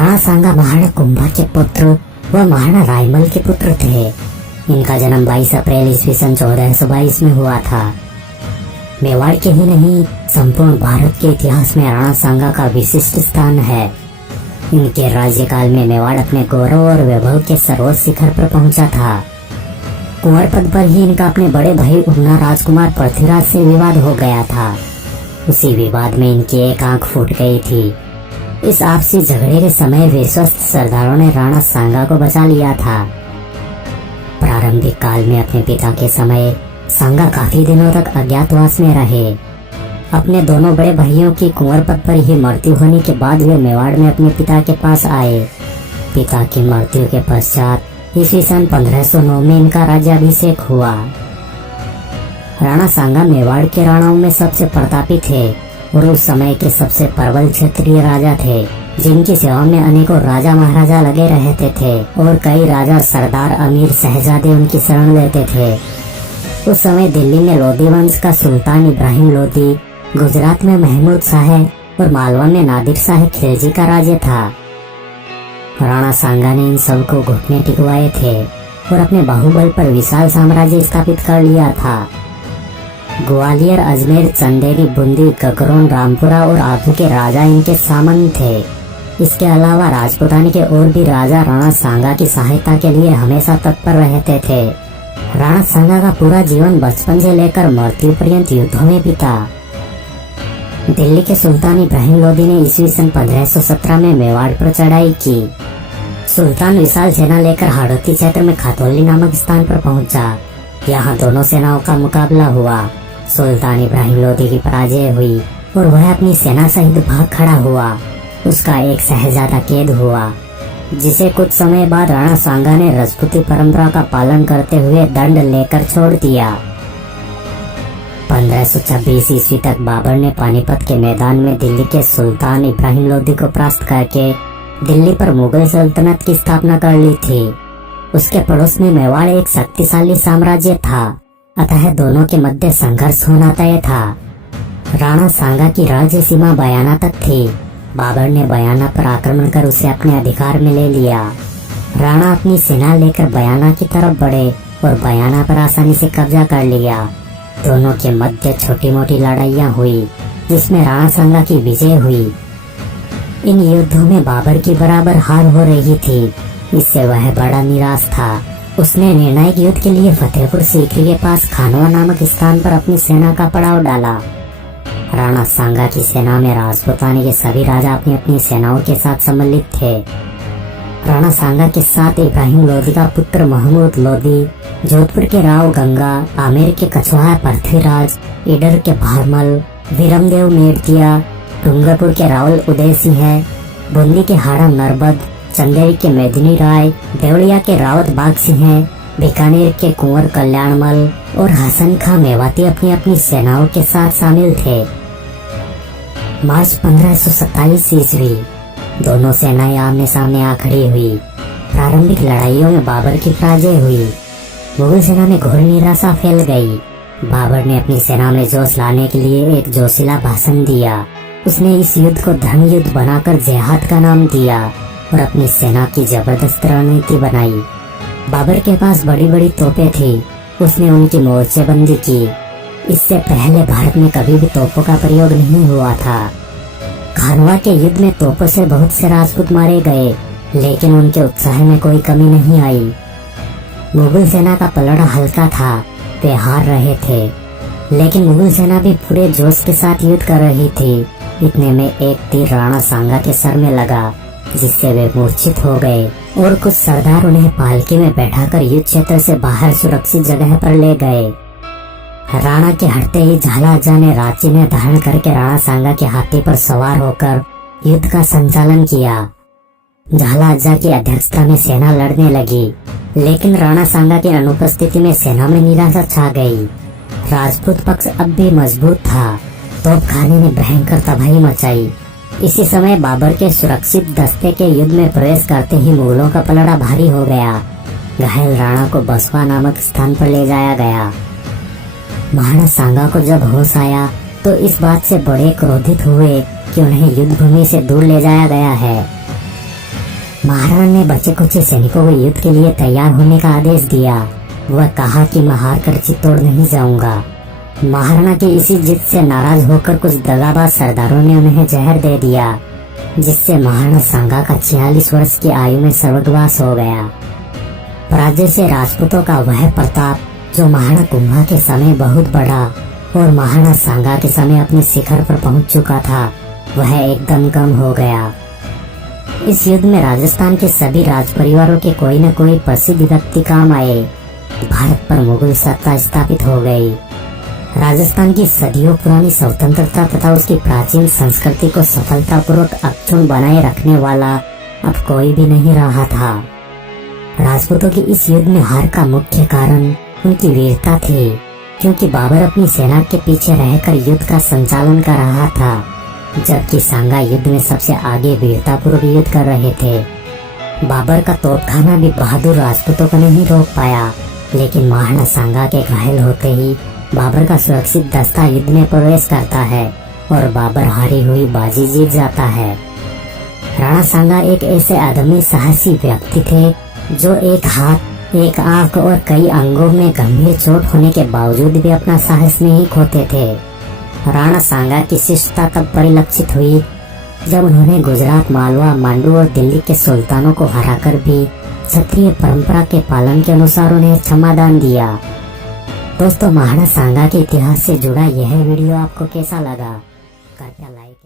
राणा सांगा महाराणा कुंभा के पुत्र व महाराणा रायमल के पुत्र थे। इनका जन्म 22 अप्रैल ईस्वी सन 1422 में हुआ था। मेवाड़ के ही नहीं, संपूर्ण भारत के इतिहास में राणा सांगा का विशिष्ट स्थान है। इनके राज्यकाल में मेवाड़ अपने गौरव और वैभव के सर्वोच्च शिखर पर पहुंचा था। कुंवर पद पर ही इनका अपने बड़े भाई उन्ना राजकुमार पृथ्वीराज से विवाद हो गया था। उसी विवाद में इनकी एक आंख फूट गई थी। इस आपसी झगड़े के समय विश्वस्त सरदारों ने राणा सांगा को बचा लिया था। प्रारंभिक काल में अपने पिता के समय सांगा काफी दिनों तक अज्ञातवास में रहे। अपने दोनों बड़े भाइयों की कुंवर पद पर ही मृत्यु होने के बाद वे मेवाड़ में अपने पिता के पास आए। पिता की मृत्यु के पश्चात ईस्वी सन 1509 में इनका राज्याभिषेक हुआ। राणा सांगा मेवाड़ के राणाओं में सबसे प्रतापी थे और उस समय के सबसे प्रबल क्षत्रिय राजा थे, जिनकी सेवा में अनेकों राजा महाराजा लगे रहते थे और कई राजा सरदार अमीर शहजादे उनकी शरण लेते थे। उस समय दिल्ली में लोधी वंश का सुल्तान इब्राहिम लोधी, गुजरात में महमूद शाह और मालवा में नादिर शाह खिलजी का राज्य था। राणा सांगा ने इन सबको घुटने टिकवाए थे और अपने बाहुबल पर विशाल साम्राज्य स्थापित कर लिया था। ग्वालियर, अजमेर, चंदेरी, बूंदी, गगरोन, रामपुरा और आदू के राजा इनके सामंत थे। इसके अलावा राजपुतानी के और भी राजा राणा सांगा की सहायता के लिए हमेशा तत्पर रहते थे। राणा सांगा का पूरा जीवन बचपन से लेकर मृत्यु पर्यंत युद्धों में बीता। दिल्ली के सुल्तान इब्राहिम लोधी ने ईस्वी सन 1517 में मेवाड़ पर चढ़ाई की। सुल्तान विशाल सेना लेकर हाड़ौती क्षेत्र में खातौली नामक स्थान पर पहुंचा। यहाँ दोनों सेनाओं का मुकाबला हुआ। सुल्तान इब्राहिम लोधी की पराजय हुई और वह अपनी सेना सहित भाग खड़ा हुआ। उसका एक शहजादा कैद हुआ, जिसे कुछ समय बाद राणा सांगा ने राजपूती परंपरा का पालन करते हुए दंड लेकर छोड़ दिया। 1526 ईस्वी तक बाबर ने पानीपत के मैदान में दिल्ली के सुल्तान इब्राहिम लोधी को परास्त करके दिल्ली पर मुगल सल्तनत की स्थापना कर ली थी। उसके पड़ोस में मेवाड़ एक शक्तिशाली साम्राज्य था, अतः दोनों के मध्य संघर्ष होना तय था। राणा सांगा की राज्य सीमा बयाना तक थी। बाबर ने बयाना पर आक्रमण कर उसे अपने अधिकार में ले लिया। राणा अपनी सेना लेकर बयाना की तरफ बढ़े और बयाना पर आसानी से कब्जा कर लिया। दोनों के मध्य छोटी मोटी लड़ाइयाँ हुई, जिसमें राणा सांगा की विजय हुई। इन युद्धों में बाबर की बराबर हार हो रही थी। इससे वह बड़ा निराश था। उसने निर्णायक युद्ध के लिए फतेहपुर सीकरी के पास खानवा नामक स्थान पर अपनी सेना का पड़ाव डाला। राणा सांगा की सेना में राजपुतानी के सभी राजा अपनी अपनी सेनाओं के साथ सम्मिलित थे। राणा सांगा के साथ इब्राहिम लोधी का पुत्र महमूद लोधी, जोधपुर के राव गंगा, आमेर के कछवाहा पृथ्वीराज, ईडर के भारमल, विरमदेव मेड़तिया, डूंगरपुर के रावल उदय सिंह, बूंदी के हाड़ा नरबद, चंदेरी के मेदिनी राय, देवड़िया के रावत बाग सिंह, बीकानेर के कुंवर कल्याणमल और हसन खां मेवाती अपनी अपनी सेनाओं के साथ शामिल थे। मार्च 1527 ईस्वी दोनों सेनाएं आमने सामने आ खड़ी हुई। प्रारंभिक लड़ाइयों में बाबर की पराजय हुई। मुगल सेना में घोर निराशा फैल गई। बाबर ने अपनी सेना में जोश लाने के लिए एक जोशीला भाषण दिया। उसने इस युद्ध को धर्म युद्ध बनाकर जिहाद का नाम दिया और अपनी सेना की जबरदस्त रणनीति बनाई। बाबर के पास बड़ी बड़ी तोपें थी। उसने उनकी मोर्चेबंदी की। इससे पहले भारत में कभी भी तोपों का प्रयोग नहीं हुआ था। खानवा के युद्ध में तोपों से बहुत से राजपूत मारे गए, लेकिन उनके उत्साह में कोई कमी नहीं आई। मुगल सेना का पलड़ा हल्का था। वे हार रहे थे, लेकिन मुगल सेना भी पूरे जोश के साथ युद्ध कर रही थी। इतने में एक तीर राणा सांगा के सर में लगा, जिससे वे मूर्छित हो गए और कुछ सरदार उन्हें पालकी में बैठाकर युद्ध क्षेत्र से बाहर सुरक्षित जगह पर ले गए। राणा के हटते ही झालाजा ने रांची में धारण करके राणा सांगा के हाथी पर सवार होकर युद्ध का संचालन किया। झालाजा की अध्यक्षता में सेना लड़ने लगी, लेकिन राणा सांगा की अनुपस्थिति में सेना में निराशा छा गई। राजपूत पक्ष अब भी मजबूत था। तोपखाने ने भयंकर तबाही मचाई। इसी समय बाबर के सुरक्षित दस्ते के युद्ध में प्रवेश करते ही मुगलों का पलड़ा भारी हो गया। घायल राणा को बसवा नामक स्थान पर ले जाया गया। महाराणा सांगा को जब होश आया तो इस बात से बड़े क्रोधित हुए कि उन्हें युद्ध भूमि से दूर ले जाया गया है। महाराणा ने बचे कुछ सैनिकों को युद्ध के लिए तैयार होने का आदेश दिया। वह कहा कि मैं हार कर चित्तौड़ नहीं जाऊंगा। महाराणा की इसी जिद से नाराज होकर कुछ दगाबाज सरदारों ने उन्हें जहर दे दिया, जिससे महाराणा सांगा का 46 वर्ष की आयु में स्वर्गवास हो गया। पराजय से राजपूतों का वह प्रताप जो महाराणा कुंभा के समय बहुत बड़ा और महाराणा सांगा के समय अपने शिखर पर पहुंच चुका था, वह एकदम कम हो गया। इस युद्ध में राजस्थान के सभी राज परिवारों के कोई न कोई प्रसिद्ध व्यक्ति काम आए। भारत पर मुगल सत्ता स्थापित हो गई। राजस्थान की सदियों पुरानी स्वतंत्रता तथा उसकी प्राचीन संस्कृति को सफलतापूर्वक अक्षुण्ण बनाए रखने वाला अब कोई भी नहीं रहा था। राजपूतों की इस युद्ध में हार का मुख्य कारण उनकी वीरता थी, क्योंकि बाबर अपनी सेना के पीछे रहकर युद्ध का संचालन कर रहा था, जबकि सांगा युद्ध में सबसे आगे वीरतापूर्वक युद्ध कर रहे थे। बाबर का तोपखाना भी बहादुर राजपूतों को नहीं रोक पाया, लेकिन महाराणा सांगा के घायल होते ही बाबर का सुरक्षित दस्ता युद्ध में प्रवेश करता है और बाबर हारी हुई बाजी जीत जाता है। राणा सांगा एक ऐसे अदम्य साहसी व्यक्ति थे जो एक हाथ, एक आंख और कई अंगों में गंभीर चोट होने के बावजूद भी अपना साहस नहीं खोते थे। राणा सांगा की शिष्टता तब परिलक्षित हुई जब उन्होंने गुजरात, मालवा, मांडू और दिल्ली के सुल्तानों को हराकर भी क्षत्रिय परंपरा के पालन के अनुसार उन्हें क्षमादान दिया। दोस्तों, महाराणा सांगा के इतिहास से जुड़ा यह वीडियो आपको कैसा लगा? कृपया लाइक